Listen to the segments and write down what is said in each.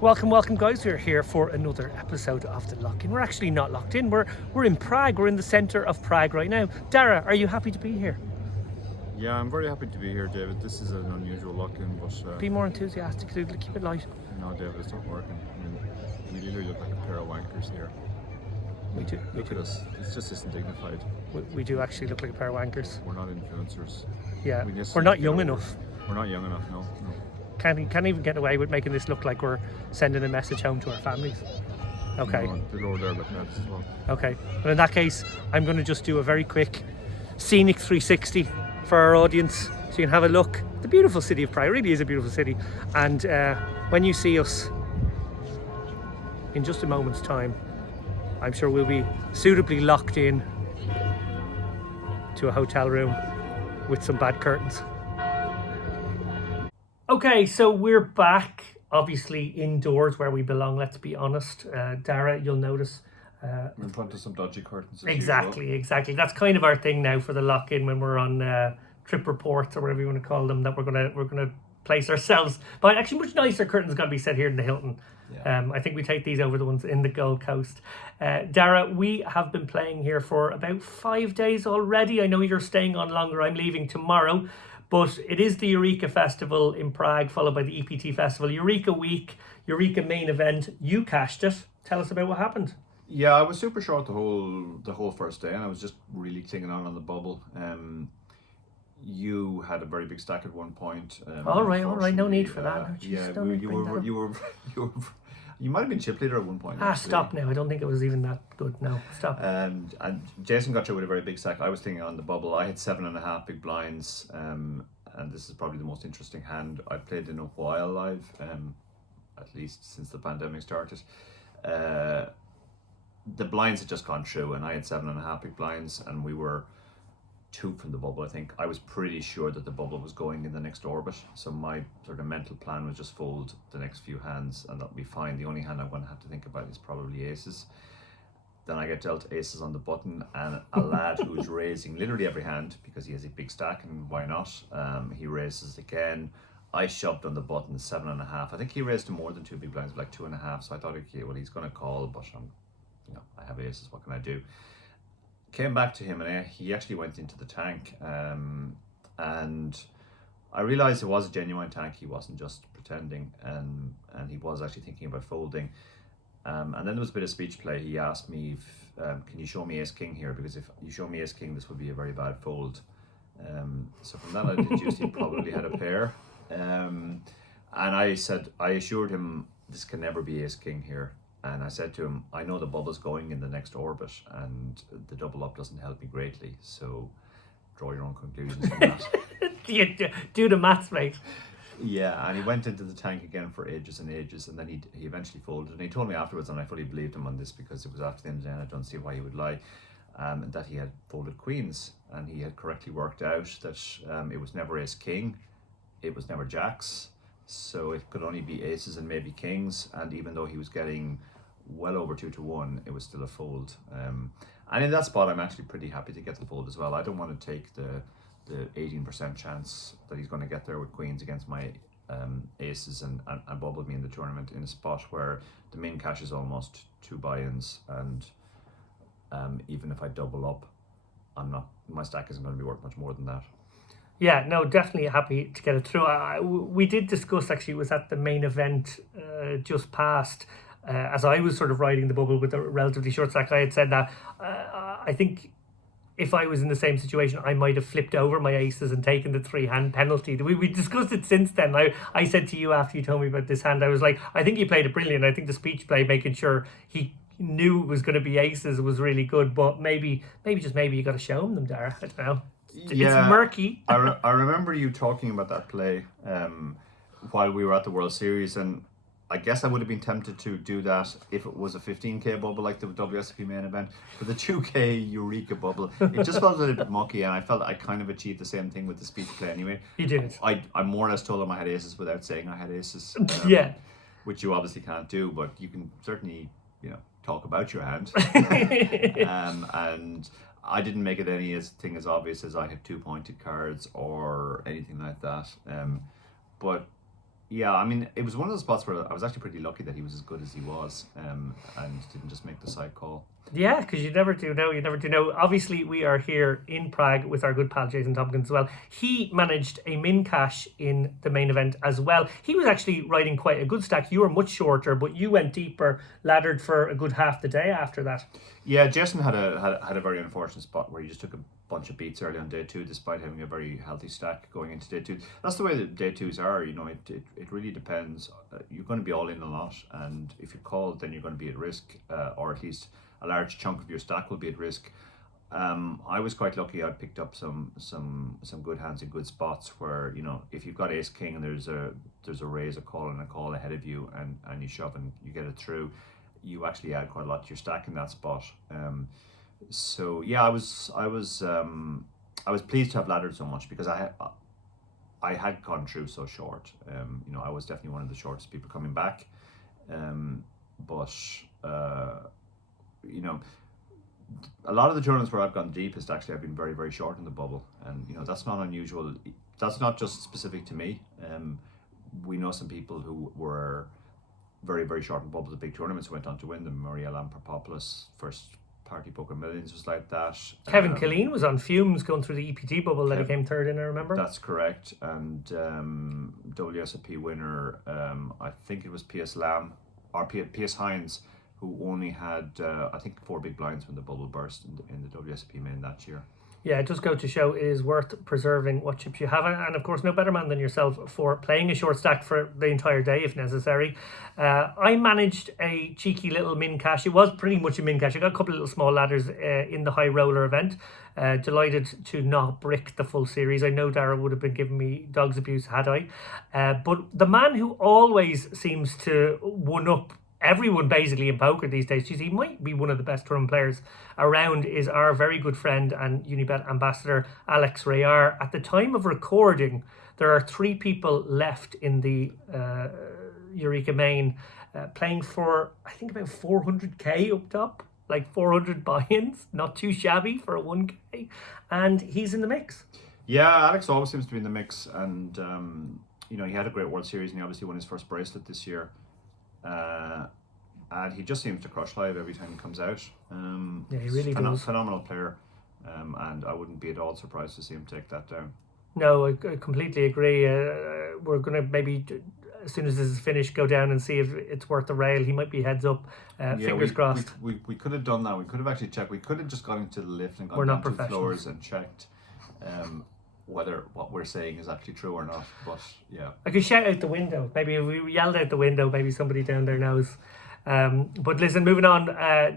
Welcome guys, we're here for another episode of The Lock-In. We're actually not locked in, we're in Prague, we're in the centre of Prague right now. Dara, are you happy to be here? Yeah, I'm very happy to be here, David. This is an unusual lock-in, but... Be more enthusiastic, keep it light. No, David, it's not working. I mean, we literally look like a pair of wankers here. We do. Look at us, it just isn't dignified. We do actually look like a pair of wankers. We're not influencers. Yeah, we're not young enough. We're not young enough, no. Can't even get away with making this look like we're sending a message home to our families. Okay. No, the Lord there looking at us as well. Okay, well in that case, I'm going to just do a very quick scenic 360 for our audience, so you can have a look. The beautiful city of Prague, it really is a beautiful city. And when you see us in just a moment's time, I'm sure we'll be suitably locked in to a hotel room with some bad curtains. Okay, so we're back, obviously indoors where we belong, let's be honest. Dara, you'll notice... in front of some dodgy curtains. Exactly. That's kind of our thing now for the lock-in when we're on trip reports or whatever you want to call them, that we're gonna place ourselves. But actually much nicer curtains got to be set here in the Hilton. Yeah. I think we take these over the ones in the Gold Coast. Dara, we have been playing here for about 5 days already. I know you're staying on longer, I'm leaving tomorrow. But it is the Eureka Festival in Prague, followed by the EPT Festival. Eureka Week, Eureka Main Event. You cashed it. Tell us about what happened. Yeah, I was super short the whole first day, and I was just really clinging on the bubble. You had a very big stack at one point. All right. No need for that. You might have been chip leader at one point. Stop now. I don't think it was even that good. No, stop. And Jason got through with a very big stack. I was thinking on the bubble. I had 7.5 big blinds. And this is probably the most interesting hand I've played in a while live, at least since the pandemic started. The blinds had just gone through, and I had 7.5 big blinds, and we were 2 from the bubble. I think I was pretty sure that the bubble was going in the next orbit, so my sort of mental plan was just fold the next few hands and that'll be fine. The only hand I'm going to have to think about is probably aces. Then I get dealt aces on the button, and a lad who's raising literally every hand because he has a big stack, and why not, he raises again. I shoved on the button 7.5. I think he raised to more than 2 big blinds, like 2.5, so I thought, okay, well, he's going to call, but I have aces, what can I do? Came back to him, and he actually went into the tank, and I realized it was a genuine tank. He wasn't just pretending, and he was actually thinking about folding. And then there was a bit of speech play. He asked me, can you show me ace king here, because if you show me ace king, this would be a very bad fold. So from that I deduced he probably had a pair, and I assured him this can never be ace king here. And I said to him, I know the bubble's going in the next orbit, and the double up doesn't help me greatly, so draw your own conclusions from that. Do the maths, mate. Yeah, and he went into the tank again for ages and ages, and then he eventually folded. And he told me afterwards, and I fully believed him on this because it was after the end of the day, and I don't see why he would lie, that he had folded queens, and he had correctly worked out that it was never ace king, it was never jacks, so it could only be aces and maybe kings. And even though he was getting well over 2-1, it was still a fold. And in that spot, I'm actually pretty happy to get the fold as well. I don't want to take the 18% chance that he's going to get there with queens against my aces and bubble me in the tournament in a spot where the min cash is almost 2 buy-ins, and even if I double up, my stack isn't going to be worth much more than that. Yeah, no, definitely happy to get it through. We did discuss, actually, it was at the main event just past, as I was sort of riding the bubble with a relatively short stack. I had said that I think if I was in the same situation, I might have flipped over my aces and taken the 3-hand penalty. We discussed it since then. I said to you after you told me about this hand, I was like, I think he played it brilliant. I think the speech play, making sure he knew it was going to be aces, was really good. But maybe you got to show him them, Dara. I don't know. It's murky. I remember you talking about that play while we were at the World Series, and I guess I would have been tempted to do that if it was a 15k bubble like the WSOP main event. For the 2k Eureka bubble, it just felt a little bit mucky, and I felt I kind of achieved the same thing with the speech play anyway. You did. I more or less told him I had aces without saying I had aces. Yeah. Which you obviously can't do, but you can certainly, talk about your hand. And I didn't make it anything as obvious as I had 2 pointed cards or anything like that. But Yeah, I mean, it was one of those spots where I was actually pretty lucky that he was as good as he was, and didn't just make the side call. Yeah, because you never do know. You never do know. Obviously, we are here in Prague with our good pal Jason Tompkins as well. He managed a min cash in the main event as well. He was actually riding quite a good stack. You were much shorter, but you went deeper, laddered for a good half the day after that. Yeah, Jason had a very unfortunate spot where he just took a bunch of beats early on day two, despite having a very healthy stack going into day two. That's the way that day twos are. You know, it really depends. You're going to be all in a lot, and if you call, then you're going to be at risk, or at least a large chunk of your stack will be at risk. I was quite lucky. I picked up some good hands in good spots where, you know, if you've got ace king and there's a raise, a call, and a call ahead of you, and you shove and you get it through, you actually add quite a lot to your stack in that spot. So yeah, I was pleased to have laddered so much because I had gone through so short. You know, I was definitely one of the shortest people coming back. But you know, a lot of the tournaments where I've gone deepest, actually, I've been very, very short in the bubble, and you know, that's not unusual. That's not just specific to me. We know some people who were very, very short in bubbles at big tournaments who went on to win them. Maria Lampropoulos, first Party Poker Millions, was like that. Kevin Killeen was on fumes going through the EPT bubble that he came third in, I remember. That's correct. And WSOP winner, I think it was PS Lam, or PS Hines, who only had, I think, 4 big blinds when the bubble burst in the WSOP main that year. Yeah, it does go to show it is worth preserving what chips you have. And of course, no better man than yourself for playing a short stack for the entire day if necessary. I managed a cheeky little min cash. It was pretty much a min cash. I got a couple of little small ladders in the high roller event. Delighted to not brick the full series. I know Dara would have been giving me dog's abuse had I. But the man who always seems to one-up everyone basically in poker these days, he might be one of the best tournament players around, is our very good friend and Unibet ambassador Alex Rayar. At the time of recording, there are 3 people left in the Eureka main playing for, I think, about 400k up top, like 400 buy-ins, not too shabby for a 1k, and he's in the mix. Yeah, Alex always seems to be in the mix, and you know, he had a great World Series and he obviously won his first bracelet this year. And he just seems to crush live every time he comes out. Yeah, he really does. Phenomenal player, and I wouldn't be at all surprised to see him take that down. No, I completely agree. We're going to maybe, as soon as this is finished, go down and see if it's worth the rail. He might be heads up. Fingers crossed. We could have done that. We could have actually checked. We could have just gone into the lift and gone We're down not 2 floors and checked whether what we're saying is actually true or not. But yeah, I could shout out the window. Maybe if we yelled out the window, maybe somebody down there knows. But listen, moving on,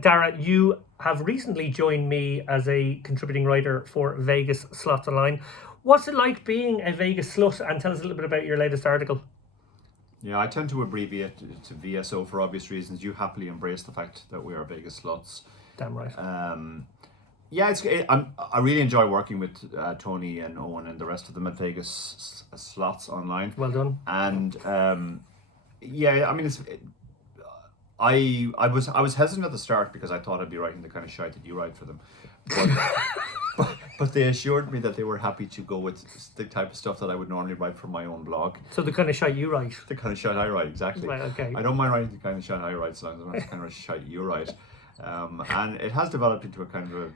Dara, you have recently joined me as a contributing writer for Vegas Slots Online. What's it like being a Vegas slut? And tell us a little bit about your latest article. Yeah, I tend to abbreviate to VSO for obvious reasons. You happily embrace the fact that we are Vegas Slots. Damn right. Yeah, I really enjoy working with Tony and Owen and the rest of them at Vegas Slots Online. Well done. And yeah, I mean, I was hesitant at the start because I thought I'd be writing the kind of shite that you write for them, but they assured me that they were happy to go with the type of stuff that I would normally write for my own blog. So the kind of shite you write. The kind of shite I write, exactly. Right, okay. I don't mind writing the kind of shite I write, so long as it's the kind of shite you write. And it has developed into a kind of a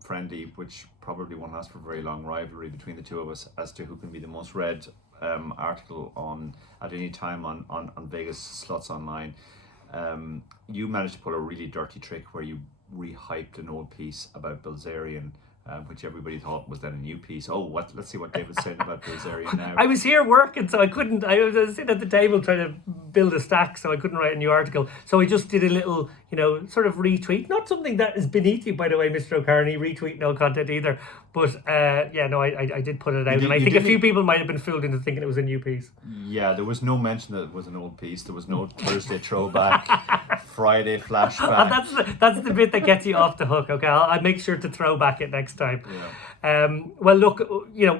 friendly, which probably won't last for a very long, rivalry between the two of us as to who can be the most read article at any time on Vegas Slots Online. You managed to pull a really dirty trick where you rehyped an old piece about Bilzerian, which everybody thought was then a new piece. Let's see what David's saying about Bilzerian now. I was here working, so I couldn't. I was sitting at the table trying to build a stack, so I couldn't write a new article. So I just did a little, sort of retweet. Not something that is beneath you, by the way, Mr. O'Carney. Retweet no content either. But I did put it out, and I think a few people might have been fooled into thinking it was a new piece. Yeah, there was no mention that it was an old piece. There was no Thursday throwback, Friday flashback. That's the bit that gets you off the hook. Okay, I'll make sure to throw back it next time. Yeah. Well, look,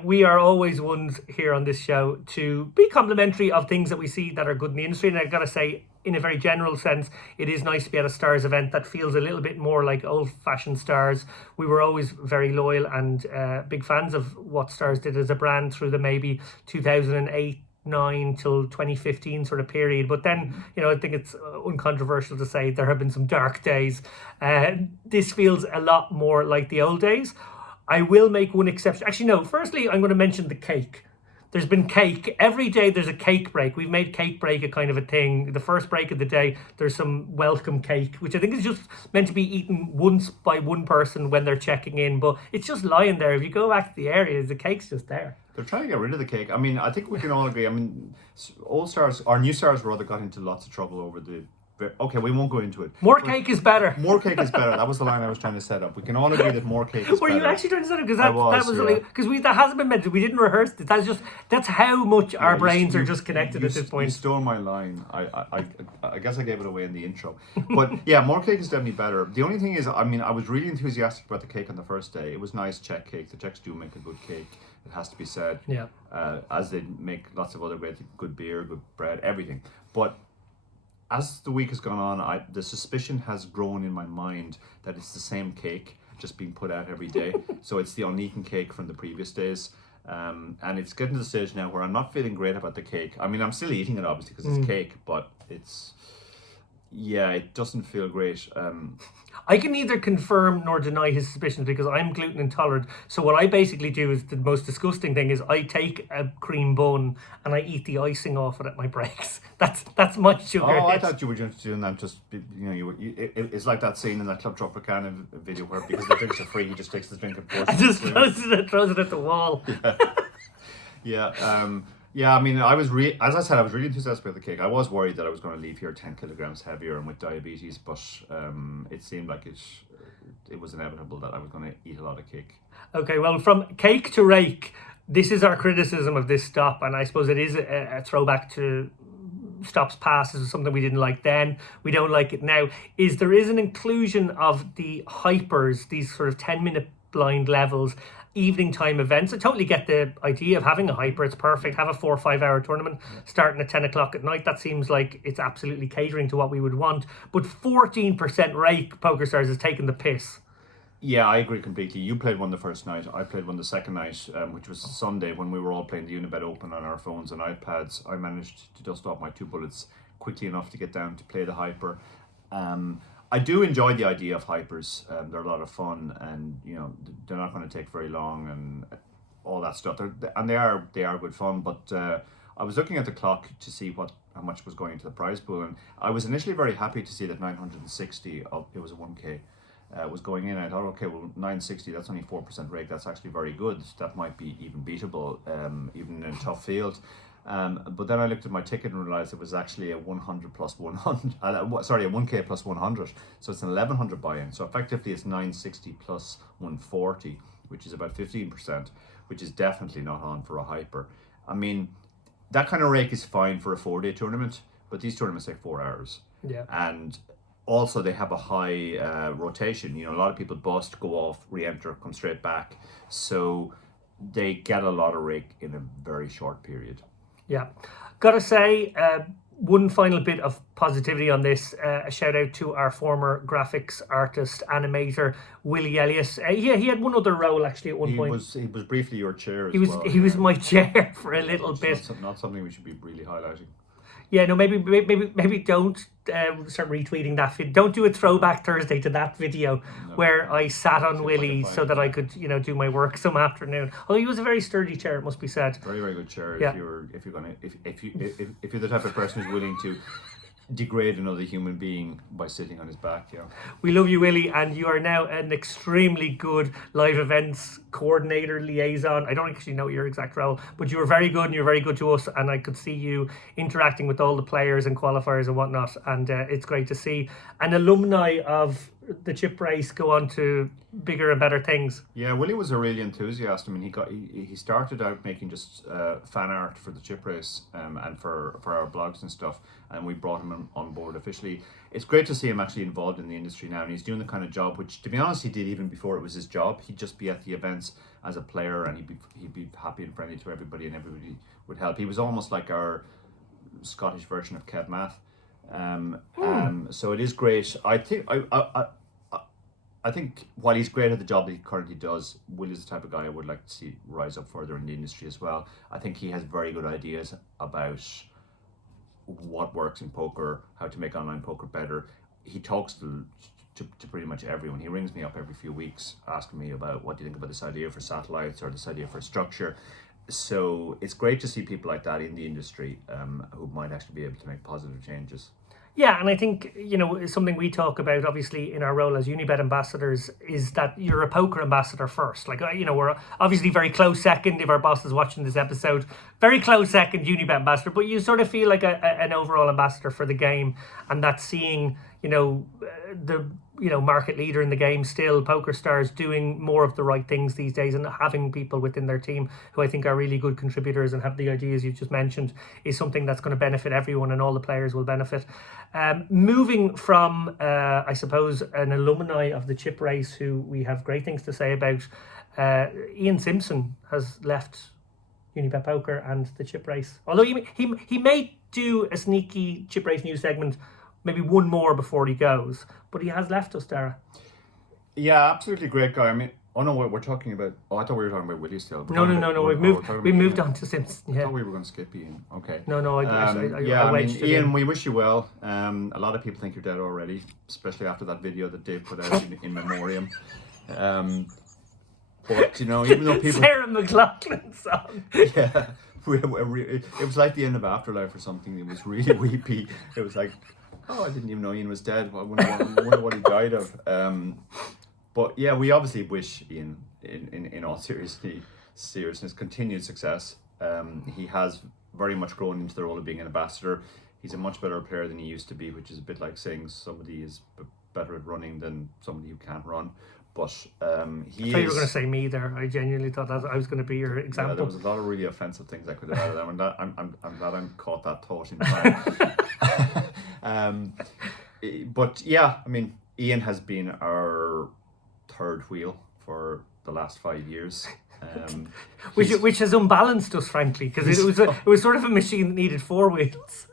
we are always ones here on this show to be complimentary of things that we see that are good in the industry, and I've got to say, in a very general sense, it is nice to be at a Stars event that feels a little bit more like old-fashioned Stars. We were always very loyal and big fans of what Stars did as a brand through the maybe 2008 2009 till 2015 sort of period. But then, I think it's uncontroversial to say there have been some dark days. This feels a lot more like the old days. I will make one exception. Actually, no. Firstly, I'm going to mention the cake. There's been cake. Every day there's a cake break. We've made cake break a kind of a thing. The first break of the day, there's some welcome cake, which I think is just meant to be eaten once by one person when they're checking in. But it's just lying there. If you go back to the area, the cake's just there. They're trying to get rid of the cake. I mean, I think we can all agree. I mean, old stars, or new stars rather, got into lots of trouble over the... Okay, we won't go into it. More cake is better. More cake is better. That was the line I was trying to set up. We can all agree that more cake is Were better. you actually trying to set up? Because that was like, because that hasn't been mentioned. We didn't rehearse it. That's how much our brains are just connected at this point. You stole my line. I guess I gave it away in the intro. But yeah, more cake is definitely better. The only thing is, I mean, I was really enthusiastic about the cake on the first day. It was nice Czech cake. The Czechs do make a good cake. It has to be said. Yeah. As they make lots of other great, good beer, good bread, everything. But as the week has gone on, the suspicion has grown in my mind that it's the same cake just being put out every day. So it's the uneaten cake from the previous days. And it's getting to the stage now where I'm not feeling great about the cake. I mean, I'm still eating it obviously because it's cake, but it doesn't feel great. I can neither confirm nor deny his suspicions because I'm gluten intolerant. So what I basically do is the most disgusting thing is I take a cream bun and I eat the icing off it at my breaks. That's my sugar. Oh, I thought you were just doing that. Just it's like that scene in that Club Tropicana video where because the drinks are free, he just takes the drink and pours and just throws it at the wall. Yeah. Yeah, I mean, as I said, I was really enthusiastic about the cake. I was worried that I was going to leave here 10 kilograms heavier and with diabetes, but it seemed like it was inevitable that I was going to eat a lot of cake. Okay, well, from cake to rake, this is our criticism of this stop, and I suppose it is a throwback to stops past. This is something we didn't like then. We don't like it now. There is an inclusion of the hypers, these sort of 10-minute blind levels, evening time events. I totally get the idea of having a hyper. It's perfect. Have a 4 or 5 hour tournament starting at 10 o'clock at night. That seems like it's absolutely catering to what we would want. But 14% rake, PokerStars is taking the piss. Yeah, I agree completely. You played one the first night. I played one the second night, which was Sunday when we were all playing the Unibet Open on our phones and iPads. I managed to dust off my 2 bullets quickly enough to get down to play the hyper. I do enjoy the idea of hypers. They're a lot of fun, and they're not going to take very long, and all that stuff. They are good fun. But I was looking at the clock to see how much was going into the prize pool, and I was initially very happy to see that 960. It was a 1K. Was going in. I thought, okay, well, 960. That's only 4% rake. That's actually very good. That might be even beatable, even in a tough field. But then I looked at my ticket and realized it was actually a 100 plus 100. A 1K plus 100. So it's an 1100 buy-in. So effectively it's 960 plus 140, which is about 15%, which is definitely not on for a hyper. I mean, that kind of rake is fine for a 4-day tournament, but these tournaments take 4 hours. Yeah. And also they have a high rotation. A lot of people bust, go off, re-enter, come straight back. So they get a lot of rake in a very short period. Yeah. Gotta say, one final bit of positivity on this. A shout out to our former graphics artist, animator, Willie Elliot. He had one other role actually at one point. He was briefly your chair as well. He was my chair for a little bit. Not something we should be really highlighting. Yeah, no, maybe don't start retweeting that video. Don't do a throwback Thursday to that video where I sat on Willie so that I could, do my work some afternoon. Although he was a very sturdy chair, it must be said. Very, very good chair. Yeah. If you're the type of person who's willing to degrade another human being by sitting on his back. Yeah. We love you, Willie, and you are now an extremely good live events coordinator, liaison. I don't actually know your exact role, but you were very good and you're very good to us, and I could see you interacting with all the players and qualifiers and whatnot, and it's great to see an alumni of the chip race go on to bigger and better things. Yeah, Willie was a really enthusiast. I mean, he started out making just fan art for the chip race and for our blogs and stuff, and we brought him on board officially. It's great to see him actually involved in the industry now, and he's doing the kind of job which, to be honest, he did even before it was his job. He'd just be at the events as a player, and he'd be happy and friendly to everybody, and everybody would help. He was almost like our Scottish version of Kev Math. So it is great. I think I think while he's great at the job that he currently does, Willie's the type of guy I would like to see rise up further in the industry as well. I think he has very good ideas about what works in poker, how to make online poker better. He talks to pretty much everyone. He rings me up every few weeks asking me about what do you think about this idea for satellites or this idea for structure. So it's great to see people like that in the industry who might actually be able to make positive changes. Yeah, and I think, something we talk about, obviously, in our role as Unibet ambassadors is that you're a poker ambassador first. Like, we're obviously very close second, if our boss is watching this episode, very close second Unibet ambassador, but you sort of feel like an overall ambassador for the game, and that's seeing, the market leader in the game still, PokerStars, doing more of the right things these days, and having people within their team who I think are really good contributors and have the ideas you just mentioned is something that's going to benefit everyone, and all the players will benefit. Moving from, I suppose, an alumni of the chip race who we have great things to say about, Ian Simpson has left Unibet Poker and the chip race. Although he may do a sneaky chip race news segment, maybe one more before he goes, but he has left us, Dara. Yeah, absolutely great guy. I mean, oh no, we're talking about. Oh, I thought we were talking about Willie still. No. We moved on to Simpson. Yeah. I thought we were going to skip Ian. Okay. No. I wedged mean, Ian, in. we wish you well. A lot of people think you're dead already, especially after that video that Dave put out in memoriam. But even though people, Sarah McLachlan song. yeah, it was like the end of Afterlife or something. It was really weepy. It was like, oh, I didn't even know Ian was dead. I wonder what he died of. But yeah, we obviously wish Ian, in all seriousness, continued success. He has very much grown into the role of being an ambassador. He's a much better player than he used to be, which is a bit like saying somebody is better at running than somebody who can't run. But I thought you were going to say me there. I genuinely thought that I was going to be your example. Yeah, there was a lot of really offensive things I could have added. I'm glad I caught that thought in time. But yeah, I mean, Ian has been our third wheel for the last 5 years. Which has unbalanced us, frankly, because it was sort of a machine that needed 4 wheels.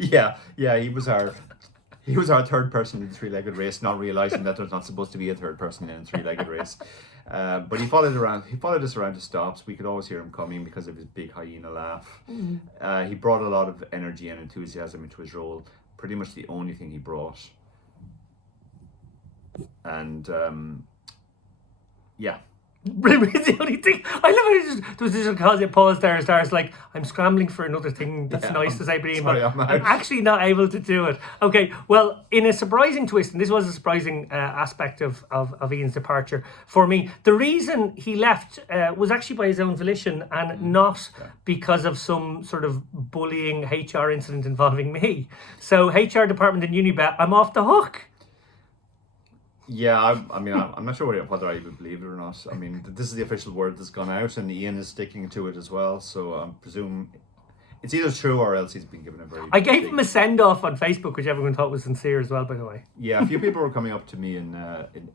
Yeah, he was our third person in the 3-legged race, not realizing that there's not supposed to be a third person in a 3-legged race. But he followed us around to stops. We could always hear him coming because of his big hyena laugh. He brought a lot of energy and enthusiasm into his role. Pretty much the only thing he brought. And yeah. The only thing I love it, there was this pause there. Stars like, I'm scrambling for another thing that's nice to say, but I'm actually not able to do it. Okay, well, in a surprising twist, and this was a surprising aspect of Ian's departure for me, the reason he left was actually by his own volition and not because of some sort of bullying HR incident involving me. So HR department in Unibet, I'm off the hook. Yeah, I mean, I'm not sure whether I even believe it or not. I mean, this is the official word that's gone out, and Ian is sticking to it as well. So I presume it's either true or else he's been given a very. I gave him a send off on Facebook, which everyone thought was sincere as well, by the way. Yeah, a few people were coming up to me in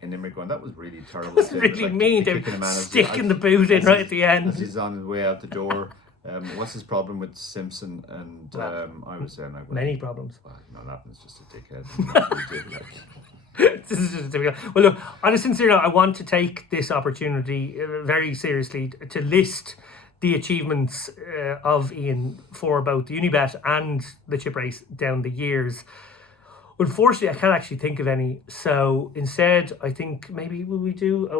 Limerick going, "That was really terrible." That's really mean. They were sticking the boot in right at the end. As he's on his way out the door. What's his problem with Simpson? And I was saying, many problems. Well, nothing's just a dickhead. This is just difficult. Well, look, on a sincere note, I want to take this opportunity very seriously to list the achievements of Ian for both the Unibet and the chip race down the years. Unfortunately, I can't actually think of any. So instead, I think maybe we do a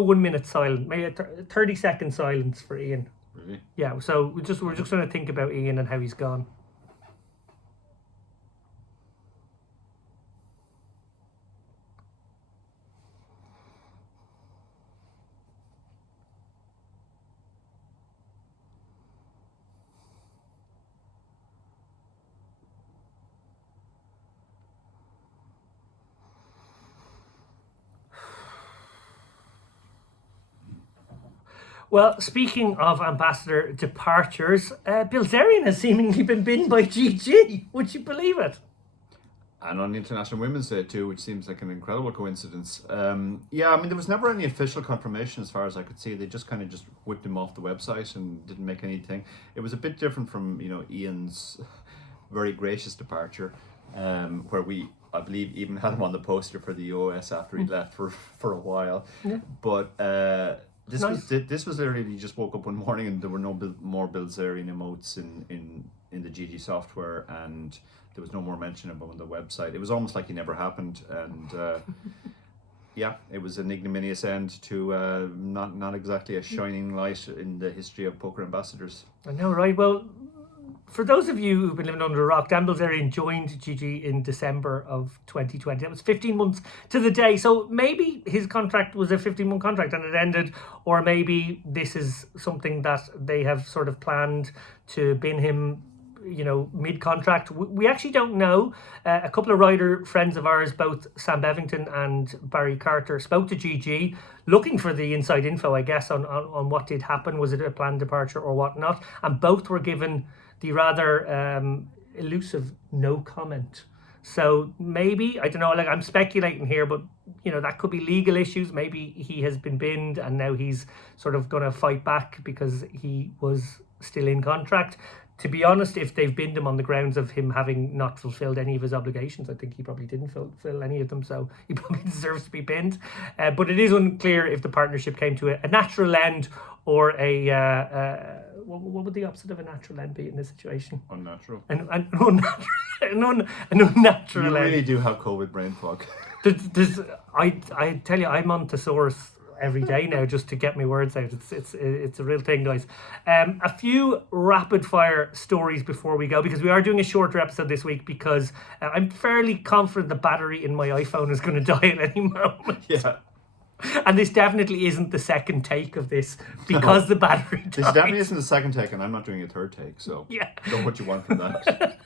1 minute silence, maybe a 30-second silence for Ian. Really? Yeah. So we're just going to think about Ian and how he's gone. Well, speaking of ambassador departures, Bilzerian has seemingly been binned by GG. Would you believe it? And on International Women's Day too, which seems like an incredible coincidence. Yeah, I mean, there was never any official confirmation as far as I could see. They just kind of just whipped him off the website and didn't make anything. It was a bit different from, Ian's very gracious departure, where we I believe even had him on the poster for the US after he left for a while. Yeah. But this was literally, he just woke up one morning and there were no more Bilzerian emotes in the GG software, and there was no more mention of him on the website. It was almost like he never happened, and yeah, it was an ignominious end to not exactly a shining light in the history of poker ambassadors. I know, right? Well, for those of you who've been living under a rock, Dan Bilzerian joined GG in December of 2020. That was 15 months to the day. So maybe his contract was a 15-month contract and it ended, or maybe this is something that they have sort of planned to bin him, you know, mid-contract. We actually don't know. A couple of rider friends of ours, both Sam Bevington and Barry Carter, spoke to GG looking for the inside info, I guess, on what did happen. Was it a planned departure or whatnot? And both were given the rather elusive no comment. So maybe, I don't know, like I'm speculating here, but you know, that could be legal issues. Maybe he has been binned and now he's sort of going to fight back because he was still in contract. To be honest, if they've binned him on the grounds of him having not fulfilled any of his obligations, I think he probably didn't fulfill any of them, so he probably deserves to be binned. But it is unclear if the partnership came to a natural end or what would the opposite of a natural end be in this situation? Unnatural. An unnatural You end. really do have COVID brain fog. I tell you, I'm on thesaurus every day now just to get my words out. It's a real thing, guys. A few rapid fire stories before we go, because we are doing a shorter episode this week because I'm fairly confident the battery in my iPhone is going to die at any moment. Yeah. And this definitely isn't the second take of this because the battery died. This definitely isn't the second take, and I'm not doing a third take, so yeah. Know what you want from that.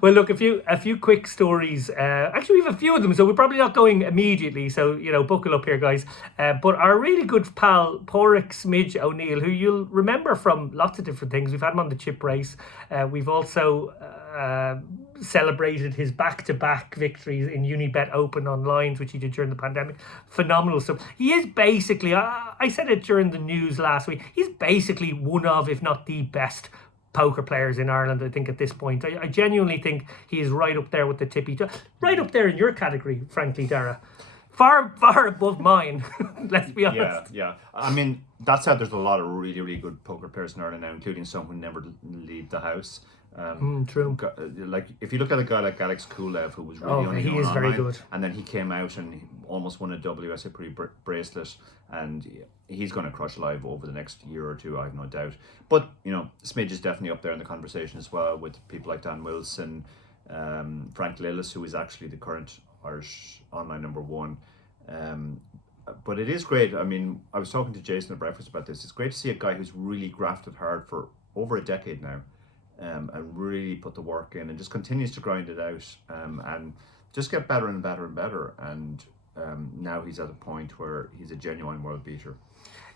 Well, look, a few quick stories. Actually, we have a few of them, so we're probably not going immediately. So, you know, buckle up here, guys. But our really good pal, Padraig Smidge O'Neill, who you'll remember from lots of different things. We've had him on the chip race. We've also celebrated his back-to-back victories in Unibet Open online, which he did during the pandemic. Phenomenal stuff. He is basically, I said it during the news last week, he's basically one of, if not the best poker players in Ireland, I think, at this point. I genuinely think he is right up there with the tippy, right up there in your category, frankly, Dara. Far above mine, let's be honest. Yeah. I mean, that said, there's a lot of really, really good poker players in Ireland now, including some who never leave the house. True. Like, if you look at a guy like Alex Kulev, who was really only he known is online, very good. and then he came out and he almost won a WSA bracelet, and he's going to crush live over the next year or two, I have no doubt. But, you know, Smidge is definitely up there in the conversation as well, with people like Dan Wilson, Frank Lillis, who is actually the current Irish online number one. But it is great. I mean, I was talking to Jason at breakfast about this. It's great to see a guy who's really grafted hard for over a decade now, and really put the work in and just continues to grind it out, and just get better and better and better. And now he's at a point where he's a genuine world beater.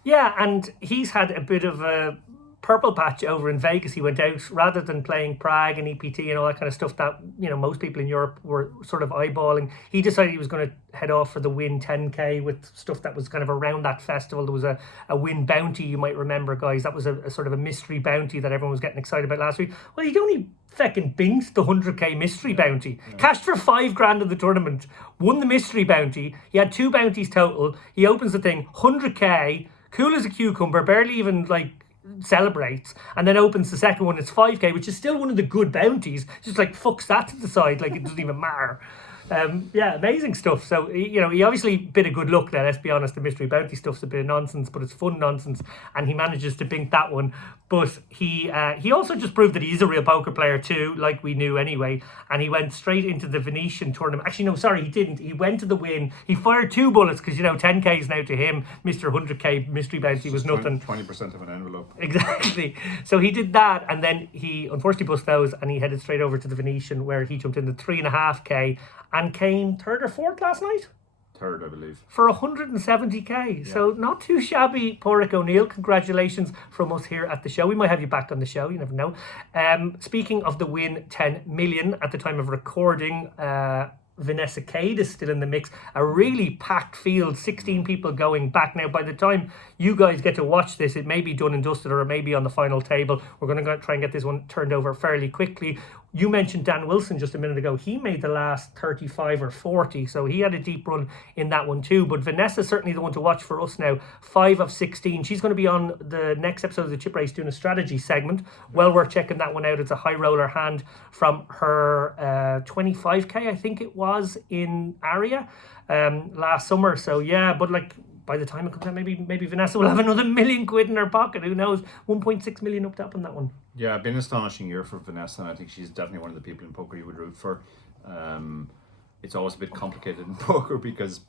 Yeah, and he's had a bit of a purple patch over in Vegas. He went out, rather than playing Prague and EPT and all that kind of stuff that, you know, most people in Europe were sort of eyeballing. He decided he was going to head off for the Wynn 10K with stuff that was kind of around that festival. There was a Wynn bounty, you might remember, guys. That was a sort of a mystery bounty that everyone was getting excited about last week. Well, he'd only fucking binked the 100k mystery bounty. Cashed for $5,000 in the tournament, won the mystery bounty. He had 2 bounties total. He opens the thing, 100k, cool as a cucumber, barely even like celebrates, and then opens the second one. It's 5k, which is still one of the good bounties. Just like fucks that to the side, like it doesn't even matter. Yeah, amazing stuff. So, you know, he obviously bit of good luck there, let's be honest. The mystery bounty stuff's a bit of nonsense, but it's fun nonsense, and he manages to bink that one. But he also just proved that he's a real poker player too, like we knew anyway, and he went straight into the Venetian tournament. Actually, no, sorry, he didn't. He went to the Wynn. He fired 2 bullets because, you know, 10k is now to him. Mr. 100k mystery bounty was nothing. 20% of an envelope. Exactly. So he did that, and then he unfortunately bust those, and he headed straight over to the Venetian, where he jumped in the 3.5k and came 3rd or 4th last night. 3rd, I believe. For 170k. Yeah. So not too shabby, Padraig O'Neill. Congratulations from us here at the show. We might have you back on the show, you never know. Speaking of the Wynn 10 million, at the time of recording, Vanessa Kade is still in the mix. A really packed field, 16 people going back. Now, by the time you guys get to watch this, it may be done and dusted, or it may be on the final table. We're going to try and get this one turned over fairly quickly. You mentioned Dan Wilson just a minute ago. He made the last 35 or 40, so he had a deep run in that one too. But Vanessa's certainly the one to watch for us now. 5 of 16. She's going to be on the next episode of the Chip Race doing a strategy segment. Well worth checking that one out. It's a high roller hand from her 25k, I think it was, in Aria last summer. So yeah, but like, by the time it comes out, maybe Vanessa will have another £1 million in her pocket. Who knows? 1.6 million up top on that one. Yeah, it's been an astonishing year for Vanessa, and I think she's definitely one of the people in poker you would root for. It's always a bit complicated in poker because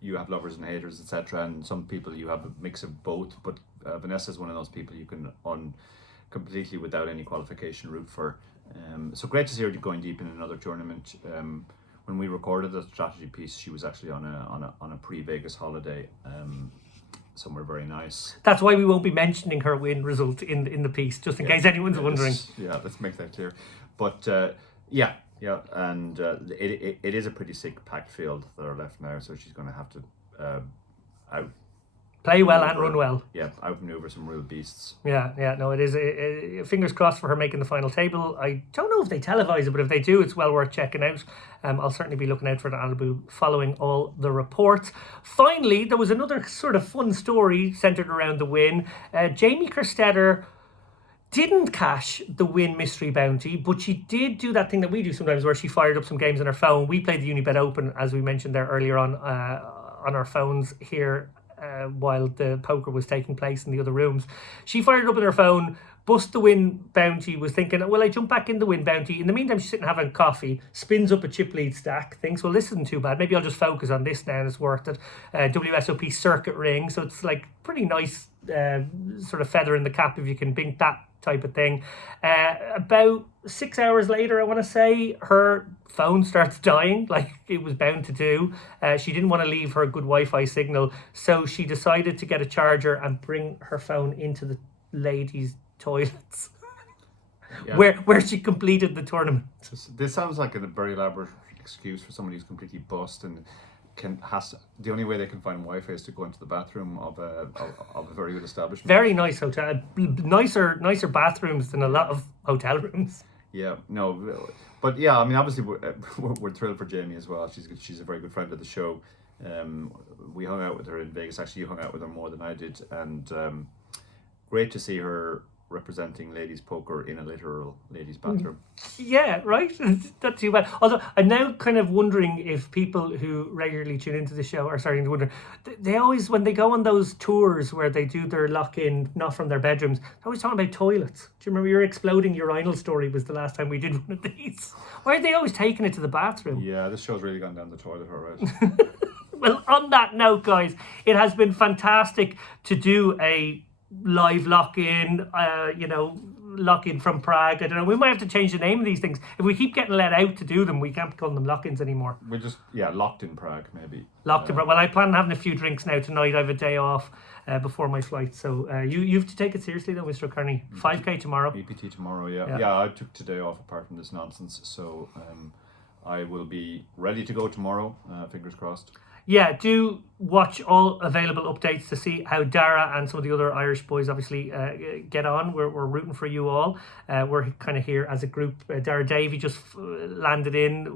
you have lovers and haters, etc. And some people you have a mix of both. But Vanessa is one of those people you can completely without any qualification root for. So great to see her going deep in another tournament. When we recorded the strategy piece, she was actually on a pre-Vegas holiday. Somewhere very nice. That's why we won't be mentioning her win result in the piece, just in case anyone's wondering. Let's make that clear. But and it is a pretty sick packed field that are left now, so she's going to have to play well and run well. Yeah, outmaneuver some real beasts. Yeah, no, it is. Fingers crossed for her making the final table. I don't know if they televise it, but if they do, it's well worth checking out. I'll certainly be looking out for the Alibu following all the reports. Finally, there was another sort of fun story centred around the Wynn. Jamie Kerstetter didn't cash the Wynn mystery bounty, but she did do that thing that we do sometimes where she fired up some games on her phone. We played the Unibet Open, as we mentioned there earlier on our phones here while the poker was taking place in the other rooms. She fired up on her phone, bust the Wynn bounty, was thinking, will I jump back in the Wynn bounty? In the meantime, she's sitting having coffee, spins up a chip lead stack, thinks, well, this isn't too bad. Maybe I'll just focus on this now and it's worth it. WSOP circuit ring, so it's like pretty nice sort of feather in the cap if you can bink that type of thing. About 6 hours later, I want to say, her phone starts dying, like it was bound to do. She didn't want to leave her good Wi-Fi signal, so she decided to get a charger and bring her phone into the ladies' toilets. Yeah. where she completed the tournament. This sounds like a very elaborate excuse for somebody who's completely bust and the only way they can find Wi-Fi is to go into the bathroom of a very good establishment. Very nice hotel, nicer bathrooms than a lot of hotel rooms. Yeah, no, but yeah, I mean, obviously we're thrilled for Jamie as well. She's a very good friend of the show. We hung out with her in Vegas. Actually, you hung out with her more than I did, and great to see her representing ladies poker in a literal ladies bathroom. Yeah, right. Not too bad. Although I'm now kind of wondering if people who regularly tune into the show are starting to wonder. They always, when they go on those tours where they do their lock-in, not from their bedrooms, they're always talking about toilets. Do you remember your exploding urinal story was the last time we did one of these? Why are they always taking it to the bathroom? Yeah, this show's really gone down the toilet, all right. Well, on that note, guys, it has been fantastic to do a live lock-in, lock-in from Prague. I don't know, we might have to change the name of these things. If we keep getting let out to do them, we can't call them lock-ins anymore. We just, locked in Prague, maybe. Locked in Prague. Well, I plan on having a few drinks now tonight. I have a day off before my flight. So you have to take it seriously though, Mr. Kearney. 5k tomorrow. EPT tomorrow, yeah. Yeah, I took today off apart from this nonsense. So I will be ready to go tomorrow, fingers crossed. Yeah, do watch all available updates to see how Dara and some of the other Irish boys obviously get on. We're rooting for you all. We're kind of here as a group. Dara Davey just landed in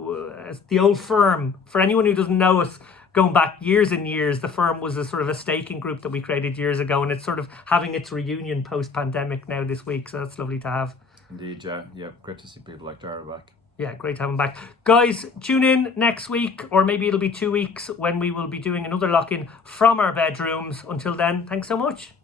as the old firm. For anyone who doesn't know us, going back years and years, the firm was a sort of a staking group that we created years ago, and it's sort of having its reunion post-pandemic now this week, so that's lovely to have. Indeed, yeah, great to see people like Dara back. Yeah, great to have him back. Guys, tune in next week, or maybe it'll be 2 weeks, when we will be doing another lock-in from our bedrooms. Until then, thanks so much.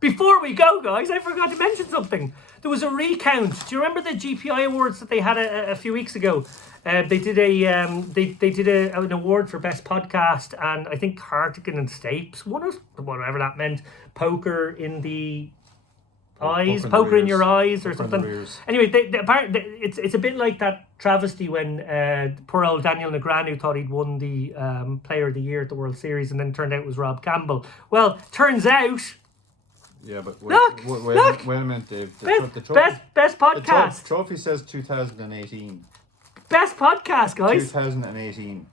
Before we go, guys, I forgot to mention something. There was a recount. Do you remember the GPI awards that they had a few weeks ago? They did an award for best podcast, and I think Hartigan and Stapes won it, whatever that meant. Poker in the eyes, poker in your eyes, or something. Anyway, it's a bit like that travesty when poor old Daniel Negreanu thought he'd won the Player of the Year at the World Series, and then turned out it was Rob Campbell. Well, turns out. Yeah, but look, wait a minute, Dave. Best podcast. The trophy says 2018. Best podcast, guys. 2018.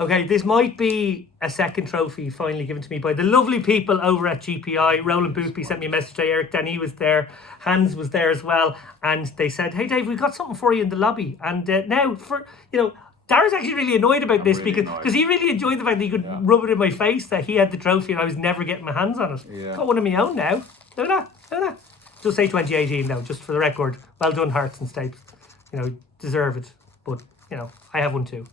Okay, this might be a second trophy finally given to me by the lovely people over at GPI. Roland Boothby sent me a message today. Eric Denny was there. Hans was there as well. And they said, hey, Dave, we've got something for you in the lobby. And now, Dara's actually really annoyed about this because he really enjoyed the fact that he could rub it in my face that he had the trophy and I was never getting my hands on it. Yeah. Got one of my own now. Look at that. Just say 2018 now, just for the record. Well done, Hearts and Stapes. Deserve it. But, I have one too.